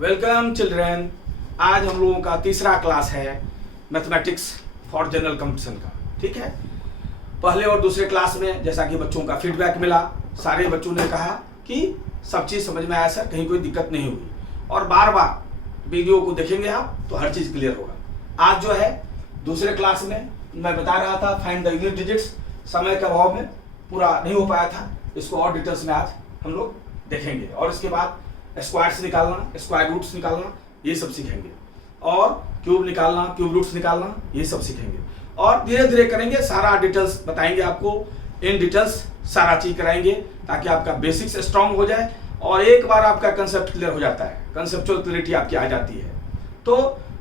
Welcome children. आज हम लोगों का तीसरा क्लास है मैथमेटिक्स फॉर जनरल कंपटीशन का। ठीक है, पहले और दूसरे क्लास में जैसा कि बच्चों का फीडबैक मिला, सारे बच्चों ने कहा कि सब चीज़ समझ में आया सर, कहीं कोई दिक्कत नहीं हुई, और बार बार वीडियो को देखेंगे आप तो हर चीज़ क्लियर होगा। आज जो है दूसरे क्लास में मैं बता रहा था फाइंड द यूनिट डिजिट्स, समय के अभाव में पूरा नहीं हो पाया था, इसको और डिटेल्स में आज हम लोग देखेंगे, और इसके बाद स्क्वायर्स निकालना, स्क्वायर रूट्स निकालना, ये सब सीखेंगे, और क्यूब निकालना, क्यूब रूट्स निकालना, ये सब सीखेंगे, और धीरे धीरे करेंगे। सारा डिटेल्स बताएंगे आपको, इन डिटेल्स सारा चीज कराएंगे ताकि आपका बेसिक्स स्ट्रांग हो जाए, और एक बार आपका कंसेप्ट क्लियर हो जाता है, कंसेप्चुअल क्लियरिटी आपकी आ जाती है। तो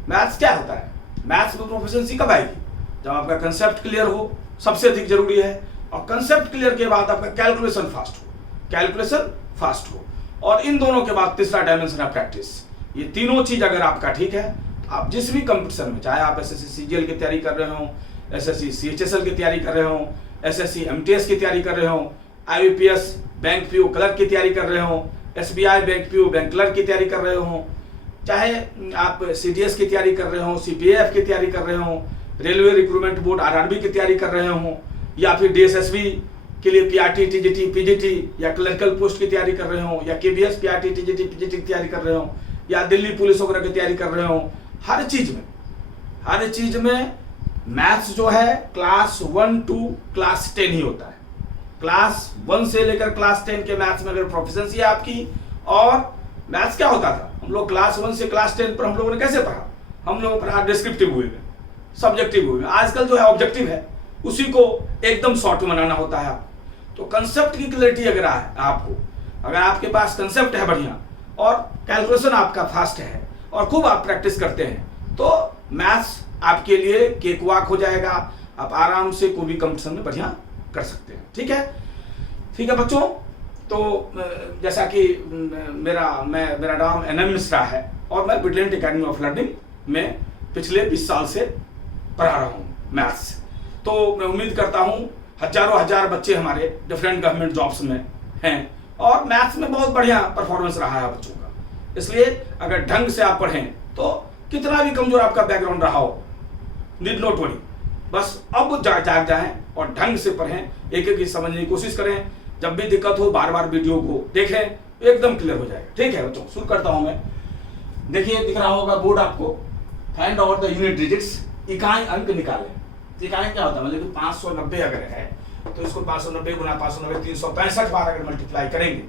मैथ्स क्या होता है, मैथ्स में प्रोफिशिएंसी कब आएगी? जब आपका कंसेप्ट क्लियर हो, सबसे अधिक जरूरी है, और कंसेप्ट क्लियर के बाद आपका कैलकुलेशन फास्ट हो, कैलकुलेशन फास्ट हो, और इन दोनों के बाद तीसरा डायमेंशन है प्रैक्टिस। ये तीनों चीज अगर आपका ठीक है, आप जिस भी कंपटीशन में, चाहे आप एसएससी सीजीएल की तैयारी कर रहे हो, एसएससी सीएचएसएल की तैयारी कर रहे हो, एसएससी एमटीएस की तैयारी कर रहे हो, आईबीपीएस बैंक पीओ क्लर्क की तैयारी कर रहे हो, SBI bank PO bank clerk की तैयारी कर रहे हो, चाहे आप सीडीएस की तैयारी कर रहे हो, सीपीएफ की तैयारी कर रहे हो, रेलवे रिक्रूटमेंट बोर्ड आरआरबी की तैयारी कर रहे हो, या फिर डीएसएसबी के लिए पीआरटी टीजीटी पीजीटी या क्लर्कल पोस्ट की तैयारी कर रहे हो, या केबीएस पीआरटी टीजीटी पीजीटी की तैयारी कर रहे हो, या दिल्ली पुलिस वगैरह की तैयारी कर रहे हो, हर चीज में मैथ्स जो है क्लास 1 to क्लास 10 ही होता है। क्लास 1 से लेकर क्लास 10 के मैथ्स में अगर प्रोफिशिएंसी है आपकी, और मैथ्स क्या होता था, हम लोग क्लास 1 से क्लास 10 पर हम लोगों ने कैसे पढ़ा? हम लोगों ने पढ़ा डिस्क्रिप्टिव वे में, सब्जेक्टिव वे में। आजकल जो है ऑब्जेक्टिव है, उसी को एकदम शॉर्ट में बनाना होता है। तो कंसेप्ट की क्लैरिटी अगर आपको, अगर आपके पास कंसेप्ट है बढ़िया, और कैलकुलेशन आपका फास्ट है, और खूब आप प्रैक्टिस करते हैं, तो मैथ्स आपके लिए केक वॉक हो जाएगा। आप आराम से कोई भी कंपटीशन में बढ़िया कर सकते हैं। ठीक है बच्चों। तो जैसा कि मेरा नाम NM मिश्रा है, और मैं ब्रिलियंट एकेडमी ऑफ लर्निंग में पिछले 20 साल से पढ़ा रहा हूँ मैथ्स। तो मैं उम्मीद करता हूँ हजारों हजार बच्चे हमारे डिफरेंट गवर्नमेंट जॉब्स में हैं, और मैथ्स में बहुत बढ़िया परफॉर्मेंस रहा है बच्चों का। इसलिए अगर ढंग से आप पढ़ें तो कितना भी कमजोर आपका बैकग्राउंड रहा हो, नीड नॉट वरी, बस अब जाग जाएं और ढंग से पढ़ें, एक एक समझने की कोशिश करें। जब भी दिक्कत हो बार बार वीडियो को देखें, एकदम क्लियर हो जाएगा। ठीक है बच्चों, शुरू करता हूं मैं। देखिए दिख रहा होगा बोर्ड आपको, find out the unit digits, इकाई अंक निकालें। इकाई क्या होता है, मतलब 590 अगर है तो इसको 590 गुना 590 365 बार अगर मल्टीप्लाई करेंगे,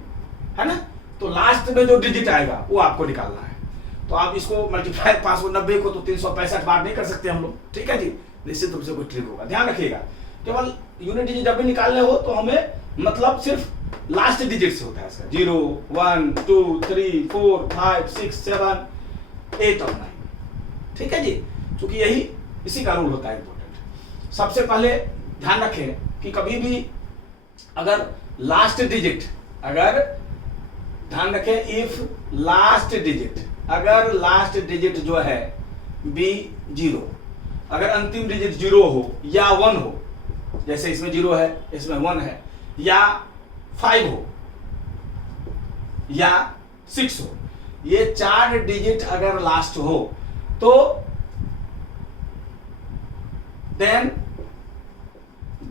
है ना, तो लास्ट में जो डिजिट आएगा वो आपको निकालना है। तो आप इसको मल्टीप्लाई 590 को तो 365 बार नहीं कर सकते हम लोग। ठीक है जी, निश्चित रूप से कोई ट्रिक होगा, ध्यान रखिएगा। केवल यूनिट डिजिट जब भी निकालने हो तो हमें मतलब सिर्फ लास्ट डिजिट से होता है इसका, 0 1 2 3 4 5 6 7 8 और 9। ठीक है जी, क्योंकि यही इसी का रूल होता है इंपॉर्टेंट। सबसे पहले ध्यान रखें कि कभी भी अगर लास्ट डिजिट, अगर ध्यान रखें, इफ लास्ट डिजिट, अगर लास्ट डिजिट जो है बी 0, अगर अंतिम डिजिट 0 हो या 1 हो, जैसे इसमें 0 है, इसमें 1 है, या 5 हो या 6 हो, ये 4 डिजिट अगर लास्ट हो तो then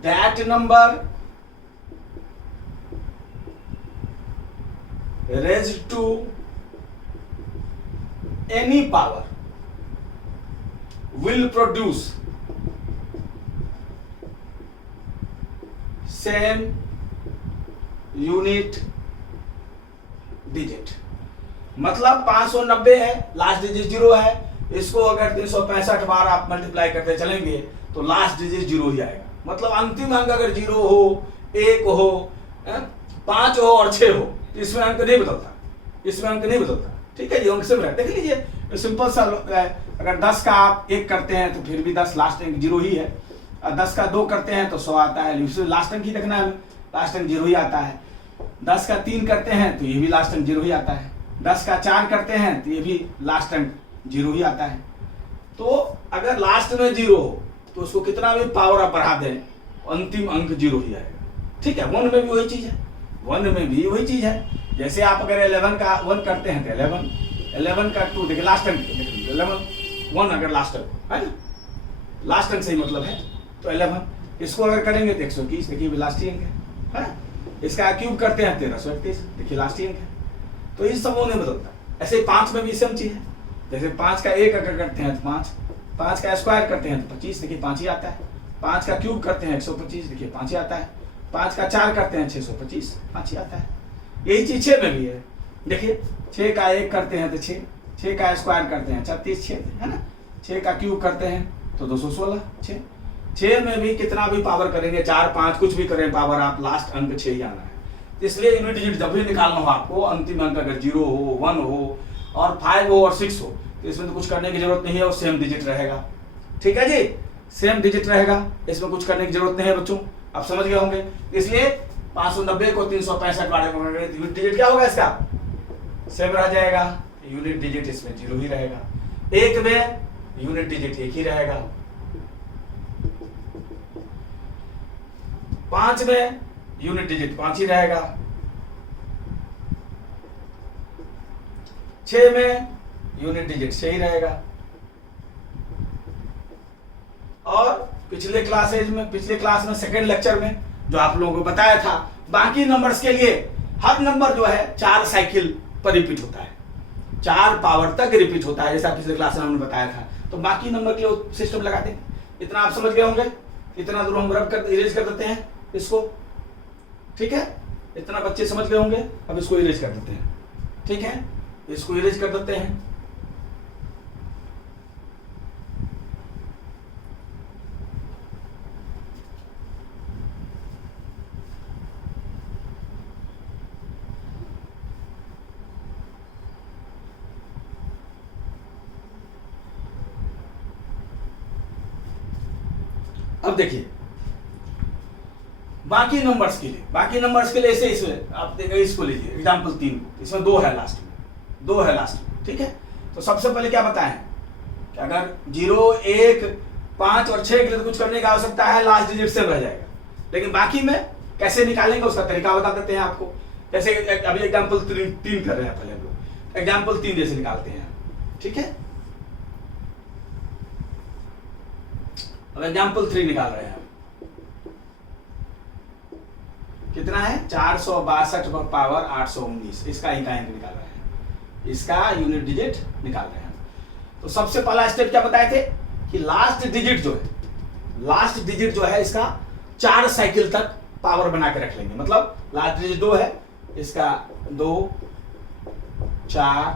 that number raised to any power will produce same unit digit। मतलब 590 है, लास्ट डिजिट 0 है, इसको अगर 365 बार आप मल्टीप्लाई करते चलेंगे तो लास्ट डिजिट 0 ही आएगा। मतलब अंतिम अंक अगर 0 हो, 1 हो, 5 हो और 6 हो, इसमें अंक नहीं बदलता, इसमें अंक नहीं बदलता। ठीक है जी, अंक सिर्फ देख लीजिए, सिंपल सा है। अगर 10 का आप 1 करते हैं तो फिर भी 10 लास्ट अंक 0 ही है, 10 का 2 करते हैं तो 100 आता है, लास्ट अंक ही देखना है, लास्ट अंक 0 ही आता है। 10 का 3 करते हैं तो ये भी लास्ट अंक 0 ही आता है। 10 का 4 करते हैं तो ये भी लास्ट अंक 0 ही आता है। तो अगर लास्ट में 0 हो तो उसको कितना भी पावर आप बढ़ा दें, अंतिम अंक 0 ही आएगा। ठीक है, 1 में भी वही चीज है, जैसे आप अगर 11 का 1 करते हैं तो 11, 11 का 2 देखिए लास्ट अंक 11 1 अगर लास्ट अंक है ना, लास्ट अंक से ही मतलब है तो 11। इसको अगर करेंगे तो 121 देखिए लास्ट ही अंक है ना। इसका क्यूब करते हैं 1331 देखिए लास्ट ही अंक है। तो इन सबों ने बदलता है। ऐसे 5 में भी सेम चीज है। जैसे 5 का 1 अगर करते हैं तो 5 का स्क्वायर करते हैं तो 25 देखिए 5 ही आता है। 5 का क्यूब करते हैं 125 देखिए 5 ही आता है। 5 का 4 करते हैं 625 5 ही आता है। यही चीज 6 में भी है। देखिए 6 का 1 करते हैं तो 6 का स्क्वायर करते हैं 36 6 है ना। 6 का क्यूब करते हैं तो 216 6 में भी कितना भी पावर करेंगे 4 5 कुछ भी करें पावर, आप लास्ट अंक 6 ही आना है। इसलिए यूनिट डिजिट जब भी निकालना हो आपको, अंतिम अंक अगर 0 हो 1 हो और 5 हो और 6 हो तो इसमें तो कुछ करने की जरूरत नहीं है और सेम डिजिट रहेगा। ठीक है जी, सेम डिजिट रहेगा, इसमें कुछ करने की जरूरत नहीं है बच्चों, आप समझ गए होंगे। इसलिए 590 को 365 वाले को यूनिट डिजिट क्या होगा इसका, सेम रह जाएगा। यूनिट डिजिट इसमें 0 ही रहेगा। 1 में यूनिट डिजिट 1 ही रहेगा। 5 में यूनिट डिजिट 5 ही रहेगा। 6 में यूनिट डिजिट 6 ही रहेगा। और पिछले क्लास में सेकेंड लेक्चर में जो आप लोगों को बताया था, बाकी नंबर्स के लिए हर नंबर जो है 4 साइकिल पर रिपीट होता है, 4 पावर तक रिपीट होता है, जैसा पिछले क्लास में हमने बताया था। तो बाकी नंबर के लिए सिस्टम लगाते हैं। इतना आप समझ गए होंगे। इतना दूर हम रब कर इरेज कर देते हैं इसको, ठीक है। इतना बच्चे समझ गए होंगे। अब इसको इरेज कर देते हैं, ठीक है, इसको इरेज कर देते हैं। अब देखिए बाकी नंबर्स के लिए ऐसे इसमें आप देखिए, इसको लीजिए एग्जांपल 3 को, इसमें 2 है लास्ट में, ठीक है। तो सबसे पहले क्या बताएं कि अगर 0 1 5 और 6 के लिए तो कुछ करने की आवश्यकता है, लास्ट डिजिट से रह जाएगा। लेकिन बाकी में कैसे निकालेंगे उसका तरीका बता देते हैं आपको। जैसे अभी एग्जाम्पल 3 कर रहे हैं, पहले हम लोग एग्जाम्पल 3 जैसे निकालते हैं, ठीक है। अब एग्जाम्पल 3 निकाल रहे हैं, कितना है 462 पर पावर 819, इसका इकाई निकाल रहे हैं, इसका यूनिट डिजिट निकाल रहे हैं। तो सबसे पहला स्टेप क्या बताए थे कि लास्ट डिजिट जो है इसका 4 साइकिल तक पावर बना के रख लेंगे। मतलब लास्ट डिजिट 2 है, इसका 2 4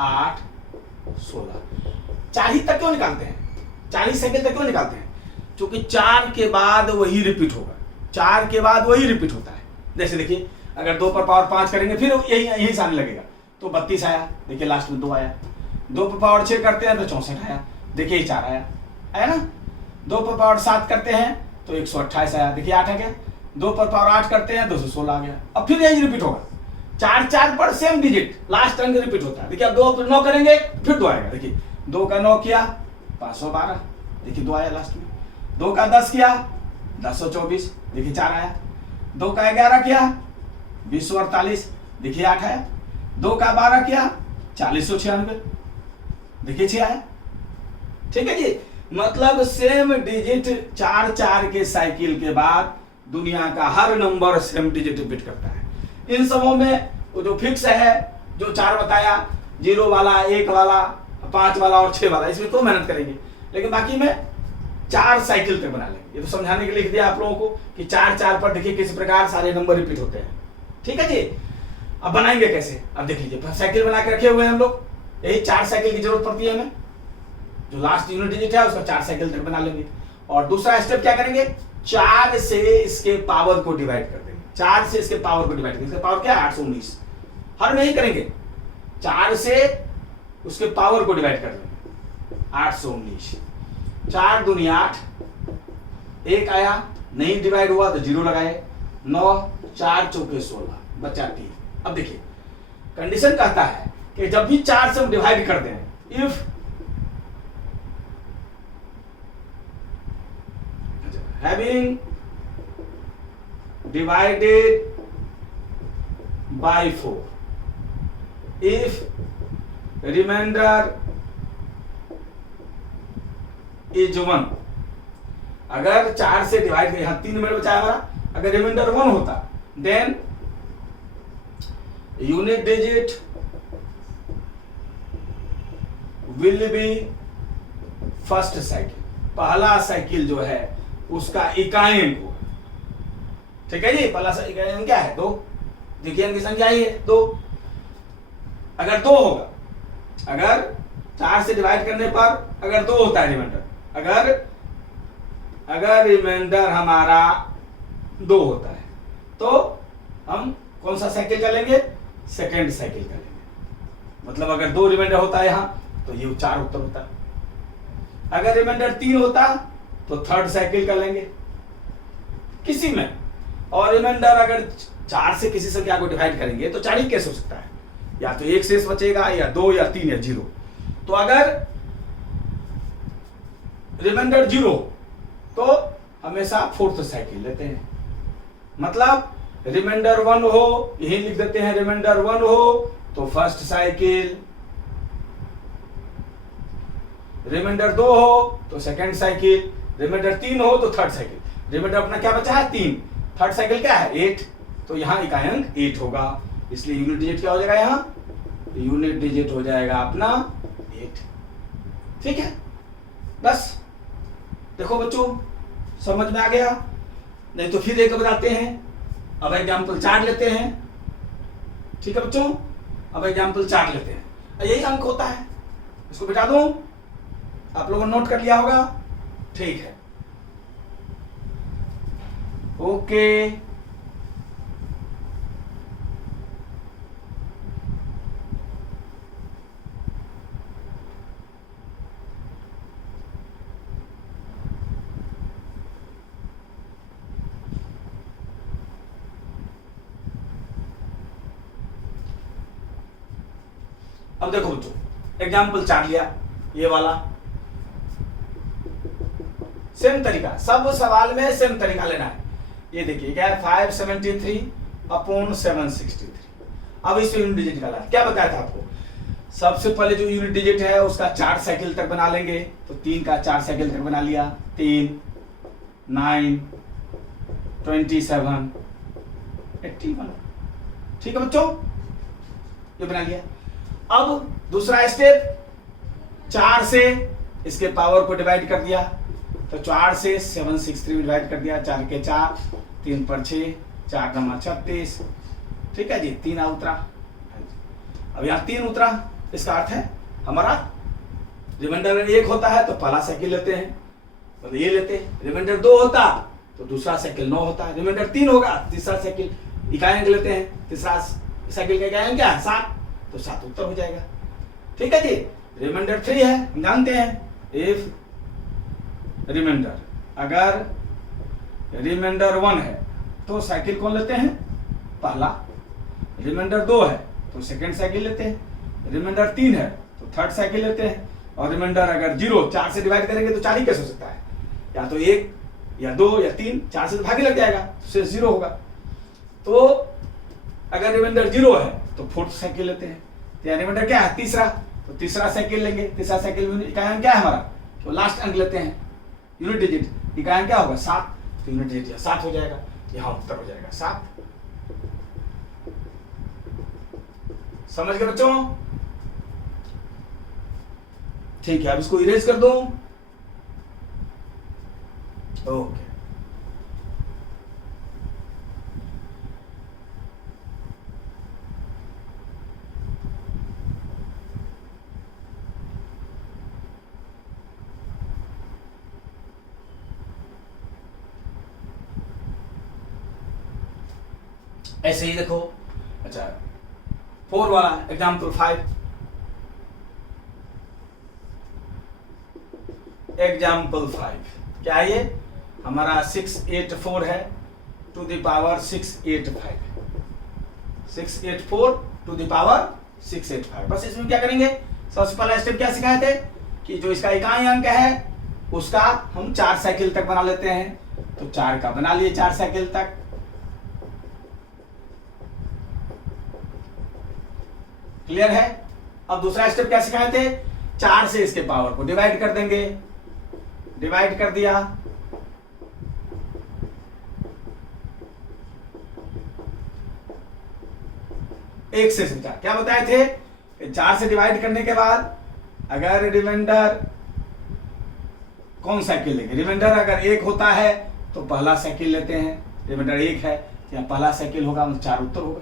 8 16 4 ही तक क्यों निकालते हैं, 40 साइकिल तक क्यों निकालते हैं, क्योंकि 4 के बाद वही रिपीट होगा, 4 के बाद वही रिपीट होता है। जैसे देखिए अगर 2 पर पावर 5 करेंगे फिर यही आने लगेगा, तो 32 आया, देखिए लास्ट में 2 आया। 2 पर पावर 6 करते हैं तो 64 आया, देखिए 4 आया ना। 2 पर पावर 7 करते हैं तो 128 आया, देखिए 8 आ गया। 2 पर पावर 8 करते हैं 216 आ गया। अब फिर यही रिपीट होगा, 4 पर सेम डिजिट लास्ट अंक रिपीट होता है। देखिए अब 2 पर 9 करेंगे फिर 2 आएगा, देखिए 2 का 9 किया 512, देखिए 2 आया लास्ट में। 2 का 10 किया 1024, देखिए 4 आया। 2 का 11 किया 2048, देखिए 8 आया। 2 का 12 किया 4096, देखिए 6 आया। ठीक है जी, मतलब सेम डिजिट 4 के साइकिल के बाद दुनिया का हर नंबर सेम डिजिट रिपीट करता है। इन सबों में वो जो फिक्स है, जो 4 बताया, 0 वाला 1 वाला 5 वाला और 6 वाला, इसमें तो मेहनत करेंगे। लेकिन बाकी में 4 साइकिल तक बना लेंगे। ये तो समझाने के लिए लिख दिया आप लोगों को कि 4 पर देखिए किस प्रकार सारे नंबर रिपीट होते हैं। ठीक है जी, अब बनाएंगे कैसे, अब देख लीजिए साइकिल बना के रखे हुए हैं हम लोग। यही 4 साइकिल की जरूरत पड़ती है हमें, जो लास्ट यूनिट डिजिट है उसका 4 साइकिल तक बना लेंगे। और दूसरा स्टेप क्या करेंगे, 4 से इसके पावर को डिवाइड कर देंगे। 4 से इसके पावर को डिवाइड करेंगे, इसका पावर क्या है 819। हर में ही करेंगे, 4 से उसके पावर को डिवाइड कर देंगे 819। 4 दूनी 8, 1 आया, नहीं डिवाइड हुआ तो 0 लगाए, 9 4 चौके 16 बचा 3। अब देखिए कंडीशन कहता है कि जब भी 4 से हम डिवाइड करते हैं, if having divided by 4, if remainder is 1। अगर 4 से डिवाइड, यहां 3 रिमाइंडर बचा है हमारा, अगर रिमाइंडर 1 होता then unit digit will be first cycle, पहला साइकिल जो है उसका इकाई अंक होगा। ठीक है जी, पहला इकाई अंक क्या है? 2। देखिए अंक की संख्या ही है 2। अगर 2 होगा, अगर 4 से डिवाइड करने पर अगर 2 होता है रिमाइंडर, अगर रिमाइंडर हमारा 2 होता है तो हम कौन सा साइकिल कर लेंगे? सेकेंड साइकिल कर लेंगे। मतलब अगर 2 रिमाइंडर होता है यहां तो ये 4 उत्तर होता। अगर रिमाइंडर 3 होता तो थर्ड साइकिल कर लेंगे किसी में। और रिमाइंडर अगर 4 से किसी संख्या को डिवाइड करेंगे तो 4 ही कैसे हो सकता है? या तो 1 शेष बचेगा, या 2, या 3, या 0। तो अगर रिमाइंडर 0 तो हमेशा फोर्थ साइकिल लेते हैं। मतलब रिमाइंडर 1 हो, यही लिख देते हैं, रिमाइंडर 1 हो तो फर्स्ट साइकिल, रिमाइंडर 2 हो तो सेकंड साइकिल, रिमाइंडर 3 हो तो थर्ड साइकिल। रिमाइंडर अपना क्या बचा है? 3। थर्ड साइकिल क्या है? 8। तो यहां इकाई अंक 8 होगा, इसलिए यूनिट डिजिट क्या हो जाएगा? यहां यूनिट डिजिट हो जाएगा अपना 8। ठीक है, बस देखो बच्चों, समझ में आ गया? नहीं तो फिर एक बताते हैं। अब एग्जाम्पल 4 लेते हैं। ठीक है बच्चों, अब एग्जाम्पल 4 लेते हैं। यही अंक होता है, इसको बिठा दूं, आप लोगों ने नोट कर लिया होगा? ठीक है, ओके। अब देखो बच्चों, एग्जाम्पल 4 लिया, ये वाला। सेम तरीका, सब सवाल में सेम तरीका लेना है। ये देखिए क्या है? 573/763। अब इसमें यूनिट डिजिट निकाला। क्या बताया था आपको? सबसे पहले जो यूनिट डिजिट है उसका 4 साइकिल तक बना लेंगे। तो 3 का 4 साइकिल तक बना लिया। 3, 9, 27, 81। ठीक है बच्चों, ये बना लिया। अब दूसरा स्टेप, 4 से इसके पावर को डिवाइड कर दिया। तो 4 से 763 डिवाइड कर दिया। 4 के 4, 3 पर 6, 4 9 36। ठीक है जी, 3 उतरा। अब यहाँ 3 उतरा, इसका अर्थ है हमारा रिमाइंडर 1 होता है तो पहला साइकिल लेते हैं, तो ये लेते हैं। रिमाइंडर 2 होता तो दूसरा साइकिल 9 होता है। रिमाइंडर 3 होगा, तीसरा साइकिल इकाई अंक लेते हैं। तीसरा साइकिल का इकाई अंक क्या है? 7, तो 7 उत्तर हो जाएगा। ठीक है जी। रिमाइंडर 3 है, हम जानते हैं, इफ रिमाइंडर, अगर रिमाइंडर 1 है तो साइकिल कौन लेते हैं? पहला। रिमाइंडर 2 है तो सेकंड साइकिल लेते हैं। रिमाइंडर 3 है तो थर्ड साइकिल लेते हैं। और रिमाइंडर अगर 0, 4 से डिवाइड करेंगे तो 4 ही कैसे हो सकता है? या तो 1, या 2, या 3, 4 से तो भागी लग जाएगा, तो 0 होगा। तो अगर रिमाइंडर 0 है तो फोर्थ साइकिल लेते हैं। तो रिमाइंडर क्या है? तीसरा, तो तीसरा साइकिल लेंगे। तीसरा साइकिल इकाई अंक क्या है हमारा? तो लास्ट अंक लेते हैं, यूनिट डिजिट। इकाई अंक क्या होगा? 7, तो यूनिट डिजिट 7 हो जाएगा। यहाँ उत्तर हो जाएगा 7। समझ गए बच्चों? ठीक है, अब इसको इरेज कर दो। ओके, ऐसे ही देखो। अच्छा, 4 वाला एग्जाम्पल 5। एग्जाम्पल 5 क्या है? ये हमारा 684 है to the power 685। 684 to the power 685। बस इसमें क्या करेंगे? सबसे पहला स्टेप क्या सिखाए थे कि जो इसका इकाई अंक है उसका हम 4 साइकिल तक बना लेते हैं। तो 4 का बना लिए 4 साइकिल तक। क्लियर है? अब दूसरा स्टेप क्या सिखाए थे, 4 से इसके पावर को डिवाइड कर देंगे, डिवाइड कर दिया, एक से 4 क्या बताए थे, 4 से डिवाइड करने के बाद अगर रिमाइंडर कौन साइकिल लेंगे, रिमाइंडर अगर 1 होता है तो पहला साइकिल लेते हैं, रिमाइंडर 1 है या पहला साइकिल होगा, 4 उत्तर होगा।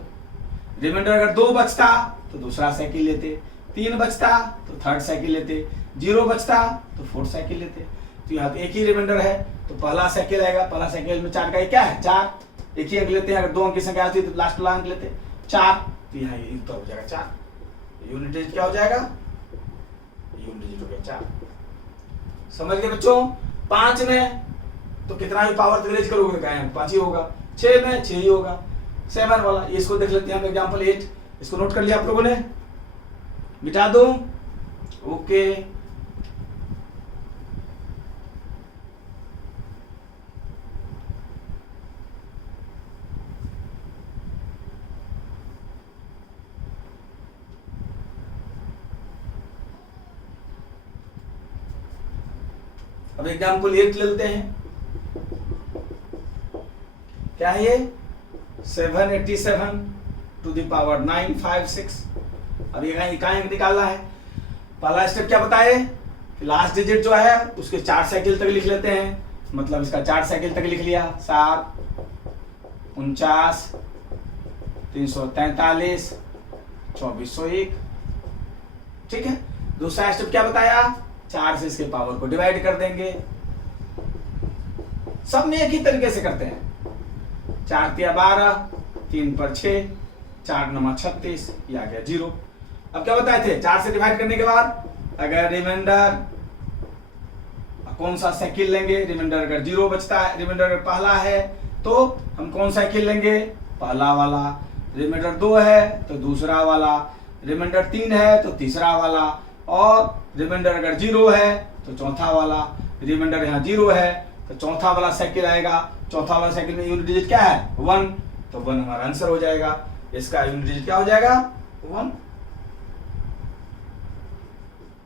रिमाइंडर अगर 2 बचता तो दूसरा साइकिल लेते, 3 बचता तो थर्ड साइकिल लेते, 0 बचता तो फोर्थ साइकिल लेते। तो यहाँ एक ही रिमाइंडर है तो पहला साइकिल आएगा, पहला साइकिल में 4 का क्या है, 4, एक ही अंक लेते हैं, अगर 2 अंक की संख्या आती है तो लास्ट वाला अंक लेते 4, तो यहाँ ये उत्तर हो जाएगा 4। यूनिट डिजिट क्या हो जाएगा, यूनिट डिजिट हो गया 4। समझ गए बच्चों। 5 में तो कितना भी पावर डिवीज करोगे, 5 ही होगा, 6 में 6 ही होगा, 7 वाला इसको देख लेते हैं हम, एग्जांपल 8, इसको नोट कर लिया आप लोगों ने, मिटा दो, ओके। अब एग्जांपल 8 लेते हैं, क्या है ये, 787 टू द पावर 956। अब ये कहाँ निकालना है, पहला स्टेप क्या बताए, लास्ट डिजिट जो है उसके 4 साइकिल तक लिख लेते हैं, मतलब इसका 4 साइकिल तक लिख लिया, 7, 49, 343, 2401, ठीक है। दूसरा स्टेप क्या बताया, 4 से इसके पावर को डिवाइड कर देंगे, सब में एक ही तरीके से करते हैं, 4 तिया 12, 3 पर 6, 4 9 36, ये आ गया 0। अब क्या बताए थे, 4 से डिवाइड करने के बाद अगर रिमाइंडर कौन सा साइकिल लेंगे, रिमाइंडर अगर 0 बचता है, रिमाइंडर अगर पहला है तो हम कौन साइकिल लेंगे, पहला वाला, रिमाइंडर 2 है तो दूसरा वाला, रिमाइंडर 3 है तो तीसरा वाला, और रिमाइंडर अगर 0 है तो चौथा वाला, रिमाइंडर यहाँ 0 है तो चौथा वाला साइकिल आएगा, चौथा वाला साइकिल में यूनिट डिजिट क्या है, 1, तो 1 हमारा आंसर हो जाएगा, इसका यूनिट डिजिट क्या हो जाएगा, 1।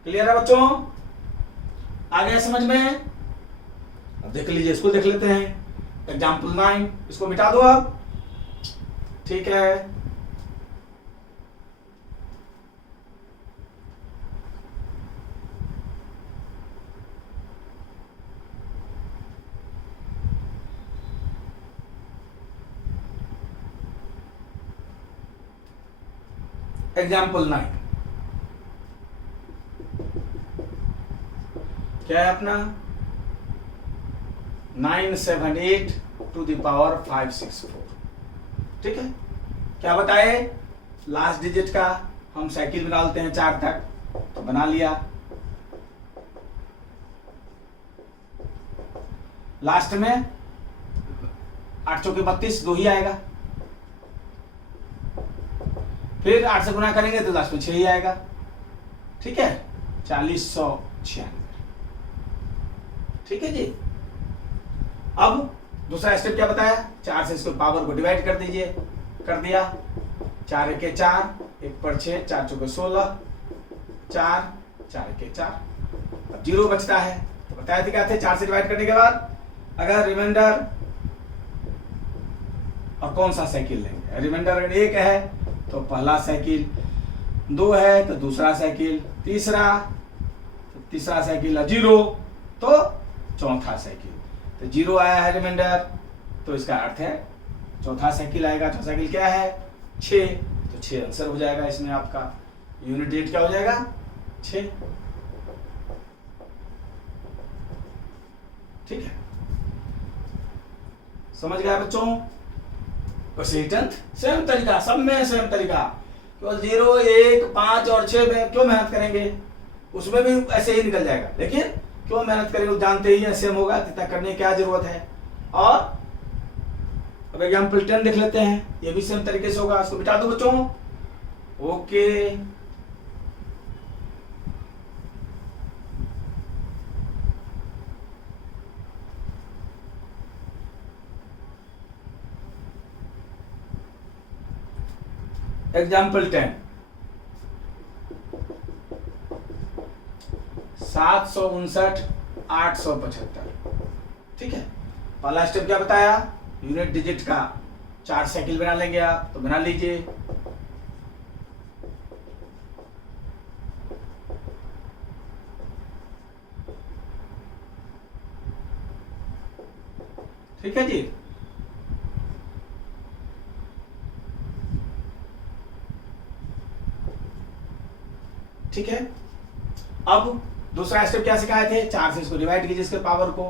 क्लियर है बच्चों, आ गया समझ में। अब देख लीजिए, इसको देख लेते हैं, एग्जाम्पल 9, इसको मिटा दो अब, ठीक है। एग्जाम्पल 9 क्या है अपना, 978 टू द पावर 564, ठीक है। क्या बताए, लास्ट डिजिट का हम साइकिल में डालते हैं 4 तक, तो बना लिया, लास्ट में 8 चौके 32, 2 ही आएगा, फिर 8 से गुना करेंगे तो लास्ट में 6 ही आएगा, ठीक है, 4096, ठीक है जी। अब दूसरा स्टेप क्या बताया, 4 से इसको पावर को डिवाइड कर दीजिए, कर दिया, 4 एके 4, 1 पर 6, 4 चौके 16, 4, 4 एके 4, अब 0 बचता है, तो बताया थे क्या थे, 4 से डिवाइड करने के बाद अगर रिमाइंडर और कौन सा साइकिल लेंगे, रिमाइंडर अगर 1 है तो पहला साइकिल, 2 है तो दूसरा साइकिल, तीसरा साइकिल, 0 तो चौथा साइकिल, तो 0 आया है रिमाइंडर, तो इसका अर्थ है चौथा साइकिल आएगा, चौथा साइकिल क्या है, 6, तो 6 आंसर हो जाएगा इसमें आपका, यूनिट डिजिट क्या हो जाएगा, 6, ठीक है। समझ गया बच्चों, सेम तरीका, सब में सेम तरीका, केवल 0, 1, 5 और 6 में क्यों मेहनत करेंगे, उसमें भी ऐसे ही निकल जाएगा, लेकिन क्यों मेहनत करेंगे, जानते ही सेम होगा, इतना करने की क्या जरूरत है। और अब एग्जाम्पल 10 देख लेते हैं, ये भी सेम तरीके से होगा, इसको मिटा दो बच्चों, ओके। एग्जाम्पल 10, 759 875। ठीक है, पहला स्टेप क्या बताया, यूनिट डिजिट का 4 साइकिल बना लेंगे आप, तो बना लीजिए। ठीक है जी, ठीक है। अब दूसरा स्टेप क्या सिखाए थे, 4 से इसको डिवाइड कीजिए इसके पावर को,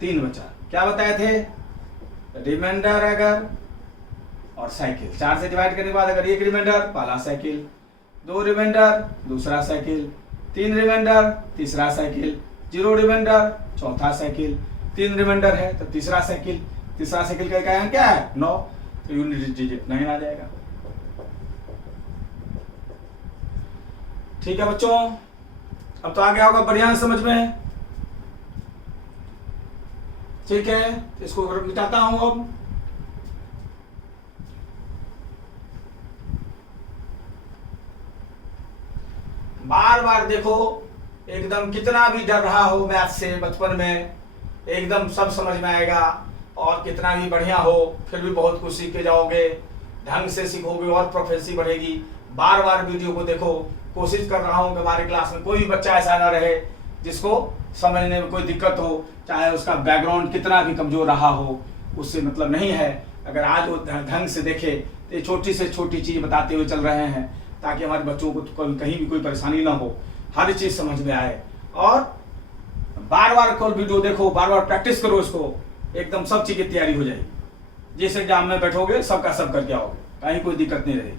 तीन बचा। क्या बताए थे, रिमाइंडर अगर और साइकिल, 4 से डिवाइड करने के बाद अगर एक रिमाइंडर पहला साइकिल, 2 रिमाइंडर दूसरा साइकिल, 3 रिमाइंडर तीसरा साइकिल, 0 रिमाइंडर चौथा साइकिल, 3 रिमाइंडर है तो तीसरा साइकिल, तीसरा साइकिल का इकाई क्या है 9, तो यूनिट डिजिट 9 आ जाएगा। ठीक है बच्चों, अब तो आ गया होगा बढ़िया समझ में। ठीक है, तो इसको मिटाता हूं अब। बार बार देखो, एकदम कितना भी डर रहा हो मैथ से बचपन में, एकदम सब समझ में आएगा, और कितना भी बढ़िया हो फिर भी बहुत कुछ सीख के जाओगे, ढंग से सीखोगे और प्रोफेंसी बढ़ेगी। बार बार वीडियो को देखो, कोशिश कर रहा हूं कि हमारे क्लास में कोई भी बच्चा ऐसा ना रहे जिसको समझने में कोई दिक्कत हो, चाहे उसका बैकग्राउंड कितना भी कमजोर रहा हो, उससे मतलब नहीं है। अगर आज वो ढंग से देखे तो ये छोटी से छोटी चीज बताते हुए चल रहे हैं, ताकि हमारे बच्चों को कहीं भी कोई परेशानी ना हो, हर चीज समझ में आए। और बार बार कल वीडियो देखो, बार बार प्रैक्टिस करो इसको, एकदम सब चीज की तैयारी हो जाएगी। जिस एग्जाम में बैठोगे सबका सब करके आओगे, कहीं कोई दिक्कत नहीं रहेगी।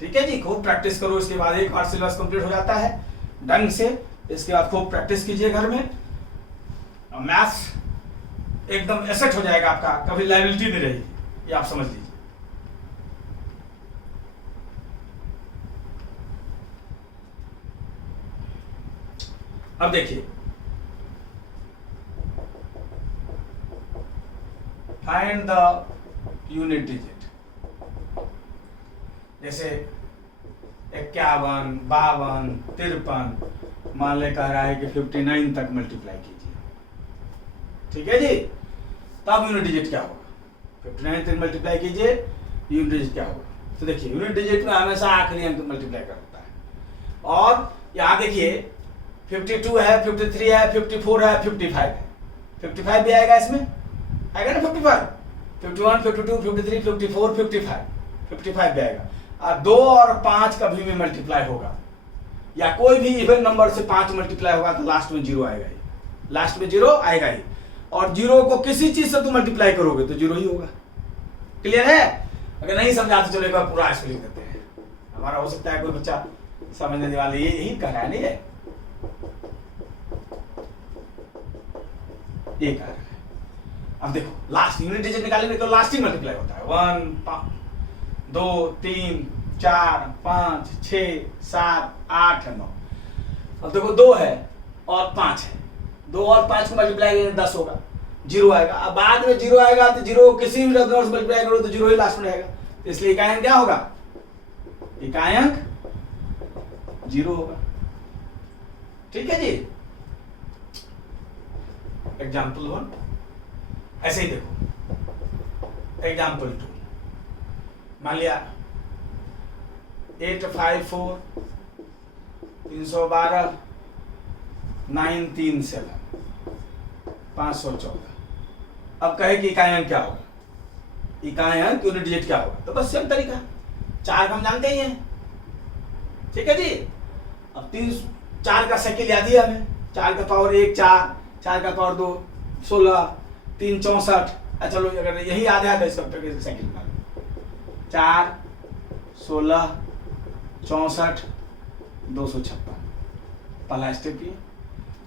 ठीक है जी, खूब प्रैक्टिस करो। इसके बाद एक बार सिलेबस कंप्लीट हो जाता है ढंग से, इसके बाद खूब प्रैक्टिस कीजिए घर में, मैथ्स एकदम एसेट हो जाएगा आपका, कभी लायबिलिटी नहीं रहेगी, ये आप समझ लीजिए। अब देखिए, फाइंड द यूनिट डिजिट। जैसे 51, 52, 53, मान ले कह रहा है कि 59 तक मल्टीप्लाई कीजिए। ठीक है जी, तब यूनिट डिजिट क्या होगा, 59 तक मल्टीप्लाई कीजिए, यूनिट डिजिट क्या होगा। तो देखिए, यूनिट डिजिट में हमेशा आखिरी अंक मल्टीप्लाई करता है। और यहां देखिए 52 है, 53 है, 54 है, 55 है, 55 भी आएगा इसमें, आएगा ना 55, 51, 52, 53, 54, 55 भी आएगा। और 2 और 5 कभी भी मल्टीप्लाई होगा, या कोई भी इवन नंबर से 5 मल्टीप्लाई होगा तो लास्ट में 0 आएगा ही, लास्ट में 0 आएगा ही। और 0 को किसी चीज से तुम मल्टीप्लाई करोगे तो 0 ही होगा। क्लियर है? अगर नहीं समझा तो चलो एक बार पूरा इसको लिख देते हैं, हमारा हो सकता है कोई बच्चा समझने वाले यही कह रहा है, नहीं है, ये कह रहा है। अब देखो, लास्ट यूनिट डिजिट निकालने तो लास्ट ही मल्टीप्लाई होता है, 1, 2, 3, 4, 5, 6, 7, 8, 9। अब देखो 2 है और 5 है, 2 और 5 को मल्टीप्लाई करेंगे 10 होगा, 0 आएगा। अब बाद में 0 आएगा तो 0 किसी भी नंबर से मल्टीप्लाई करो तो 0 ही लास्ट में रहेगा, तो इसलिए इकाई अंक क्या होगा, इकाई अंक 0 होगा। ठीक है जी। एग्जाम्पल 1, ऐसे ही देखो, एग्जाम्पल 2, मान लिया 854 312 937 514। अब कहे कि इकाई अंक क्या होगा, इकाई अंक यूनिट डिजिट क्या होगा, तो बस सेम तरीका, 4 का हम जानते ही हैं। ठीक है जी। अब 4 का साइकिल याद ही है हमें, 4 का पावर 1 4, 4 का पावर 2 16, 3 64। चलो अगर यही याद है तो इसका साइकिल निकाल, 4 16 64 256, पहला स्टेप ये।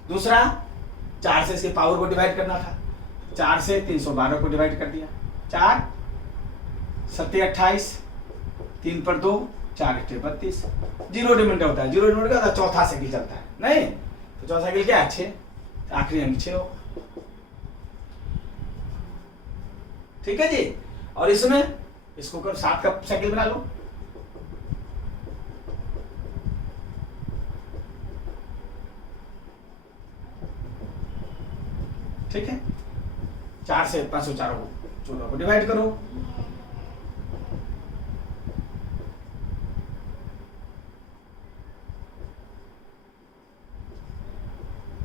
दूसरा, 4 से इसके पावर को डिवाइड करना था, 4 से 312 को डिवाइड कर दिया, 4 7 28, 3 पर 2 4 8 32, 0 रिमाइंडर होता है, 0 रिमाइंडर का चौथा साइकिल चलता है, नहीं तो चौथा साइकिल क्या है 6, आखिरी अंक 6 होगा। ठीक है जी। और इसमें इसको कर 7 का साइकिल बना लो। ठीक है, 4 से 504 को 14 को डिवाइड करो।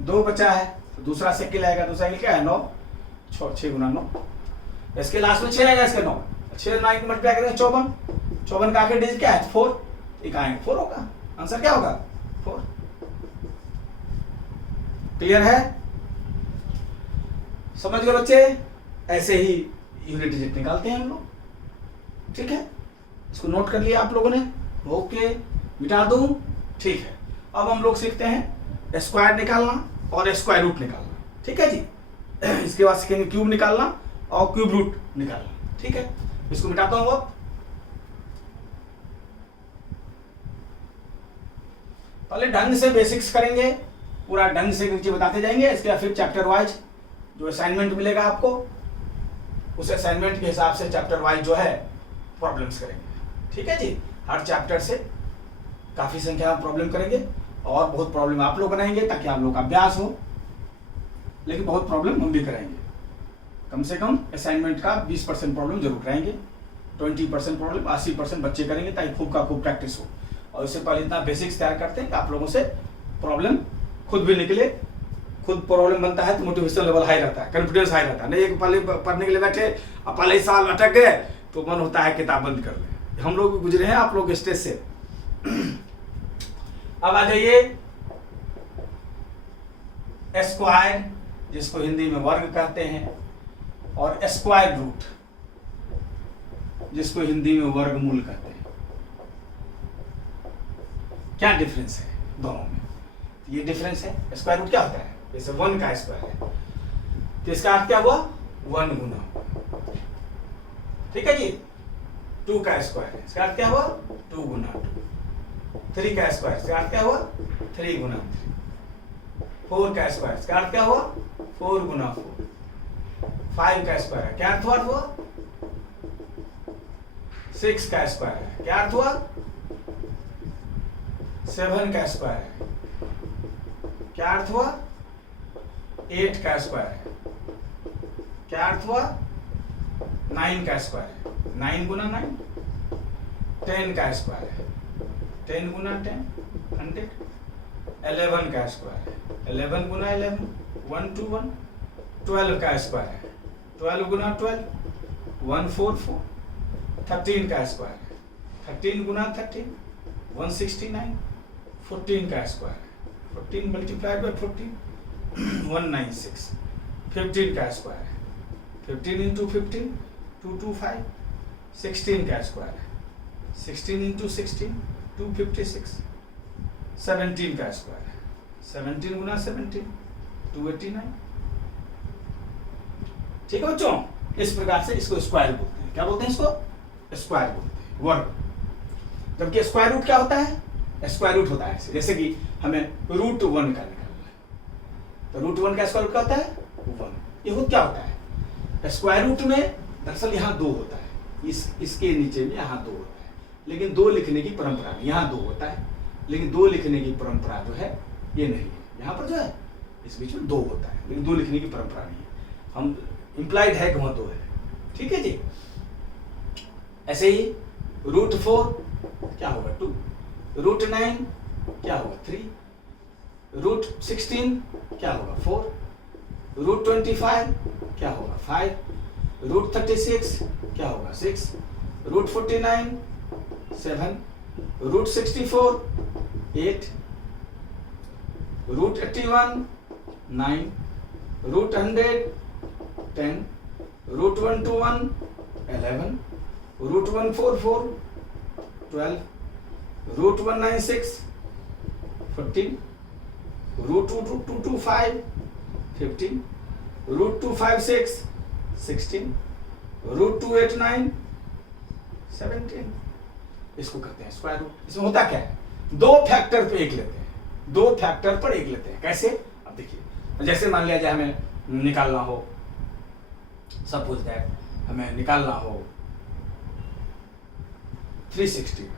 दो बचा है तो दूसरा साइकिल आएगा। दूसरा साइकिल क्या है 9, 6 गुना 9, इसके लास्ट में 6 आएगा। इसके 9 6 9 मल्टीप्लाई करेंगे 54, 54 का आखिरी डिजिट क्या है 4, एक आएंगे 4 होगा। आंसर क्या होगा 4। क्लियर है, समझ गए बच्चे? ऐसे ही यूनिट डिजिट निकालते हैं हम लोग। ठीक है, इसको नोट कर लिया आप लोगों ने? ओके, मिटा दूं? ठीक है, अब हम लोग सीखते हैं स्क्वायर निकालना और स्क्वायर रूट निकालना। ठीक है जी, इसके बाद सीखेंगे क्यूब निकालना और क्यूब रूट निकालना। ठीक है, इसको मिटाता हूं। अब पहले ढंग से बेसिक्स करेंगे, पूरा ढंग से नीचे बताते जाएंगे। इसके बाद फिर चैप्टर वाइज जो असाइनमेंट मिलेगा आपको, उस असाइनमेंट के हिसाब से चैप्टर वाइज जो है प्रॉब्लम्स करेंगे। ठीक है जी, हर चैप्टर से काफी संख्या में प्रॉब्लम करेंगे और बहुत प्रॉब्लम आप लोग बनाएंगे ताकि आप लोग का अभ्यास हो, लेकिन बहुत प्रॉब्लम हम भी कराएंगे। कम से कम असाइनमेंट का 20% प्रॉब्लम जरूर कराएंगे, 20% प्रॉब्लम 80% बच्चे करेंगे ताकि खूब का खूब प्रैक्टिस हो। और इससे पहले इतना बेसिक्स तैयार करते हैं कि आप लोगों से प्रॉब्लम खुद भी निकले। खुद प्रॉब्लम बनता है तो मोटिवेशन लेवल हाई रहता है, कॉन्फिडेंस हाई रहता है। नहीं एक पहले पढ़ने के लिए बैठे अब पहले ही साल अटक गए तो मन होता है किताब बंद कर दें। हम लोग भी गुजरे हैं, आप लोग स्टेज से। अब आ जाइए स्क्वायर, जिसको हिंदी में वर्ग कहते हैं, और स्क्वायर रूट, जिसको हिंदी में वर्गमूल कहते हैं। क्या डिफरेंस है दोनों में? ये डिफरेंस है। स्क्वायर रूट क्या होता है? जैसे 1 का स्क्वायर है तो इसका अर्थ क्या हुआ 1 गुना। ठीक है जी, 2 का स्क्वायर है, इसका अर्थ क्या हुआ 2 गुना 2। 3 का स्क्वायर, इसका अर्थ क्या हुआ 3 गुना 3। 4 का स्क्वायर, इसका अर्थ क्या हुआ 4 गुना 4। 5 का स्क्वायर है, क्या अर्थ हुआ 6 का स्क्वायर है, क्या अर्थ हुआ 7 का स्क्वायर है, क्या अर्थ हुआ 8 का स्क्वायर है, क्या अर्थ हुआ 9 का स्क्वायर है, 9 गुना 9। 10 का स्क्वायर है, 10 गुना 10 100। 11 का स्क्वायर है, 11 गुना 11 1 2 1। 12 का स्क्वायर है, 12 गुना 12 144। 13 का स्क्वायर है, 13 गुना 13 169। 14 का स्क्वायर है, 14 मल्टीप्लाइड बाय 14 196। 15 का स्क्वायर है, 15 इंटू 15 225। 16 का स्क्वायर है, 16 इंटू 16 256। 17 का स्क्वायर है, 17 गुना 17 289। ठीक है बच्चों, इस प्रकार से इसको स्क्वायर बोलते हैं। क्या बोलते हैं इसको? स्क्वायर बोलते हैं, वर्ग। जबकि स्क्वायर रूट क्या होता है? स्क्वायर रूट होता है ऐसे, जैसे कि हमें √1 का निकालना है तो √1 का स्क्वायर रूट क्या होता है 1। ये क्या होता है? स्क्वायर रूट में दरअसल यहाँ 2 होता है, इसके नीचे में यहाँ 2 होता है, लेकिन 2 लिखने की परंपरा नहीं। यहाँ 2 होता है लेकिन 2 लिखने की परंपरा जो है ये नहीं है। यहाँ पर जो है इस बीच में 2 होता है लेकिन 2 लिखने की परंपरा नहीं है। हम इंप्लाइड है कि वहाँ 2 है। ठीक है जी, ऐसे ही √4 क्या होगा 2। √9 क्या होगा 3। √16 क्या होगा 4। √25 क्या होगा 5। √36 क्या होगा 6। √49 7। √64 8। √81 9। √100 10। √121 11। √144 12। √196 14। √225 15। √256 16। √289 17। इसको कहते हैं स्क्वायर रूट। इसमें होता क्या है? 2 फैक्टर पे 1 लेते हैं, 2 फैक्टर पर 1 लेते हैं। कैसे? अब देखिए, जैसे मान लिया जाए हमें निकालना हो, सपोज दैट हमें निकालना हो 361।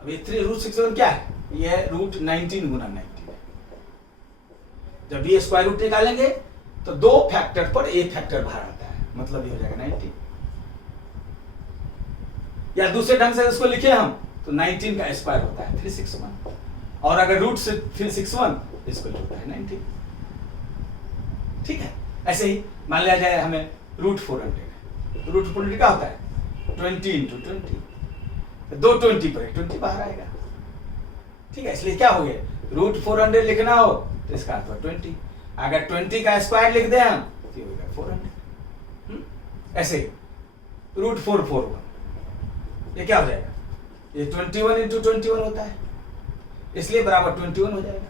अब ये 3√61 क्या है? ये है √19 गुना 90 है। जब ये स्क्वायर रूट निकालेंगे तो 2 फैक्टर पर ए फैक्टर बाहर आता है, मतलब ये हो जाएगा 90। या दूसरे ढंग से इसको लिखे हम तो 19 का स्क्वायर होता है 361, और अगर रूट से 361 इसको होता है 90। ठीक है, ऐसे ही मान लिया जाए हमें √400। √400 क्या होता है? 20 × 20। 2 20 पर 20 बाहर आएगा। ठीक है, इसलिए क्या हो गया, √400 लिखना हो तो इसका अर्थ है 20। अगर 20 का स्क्वायर लिख दें हम तो हो गया 400। ऐसे ही √441 ये क्या हो जाएगा? ये 21 × 21 होता है, इसलिए बराबर 21 हो जाएगा।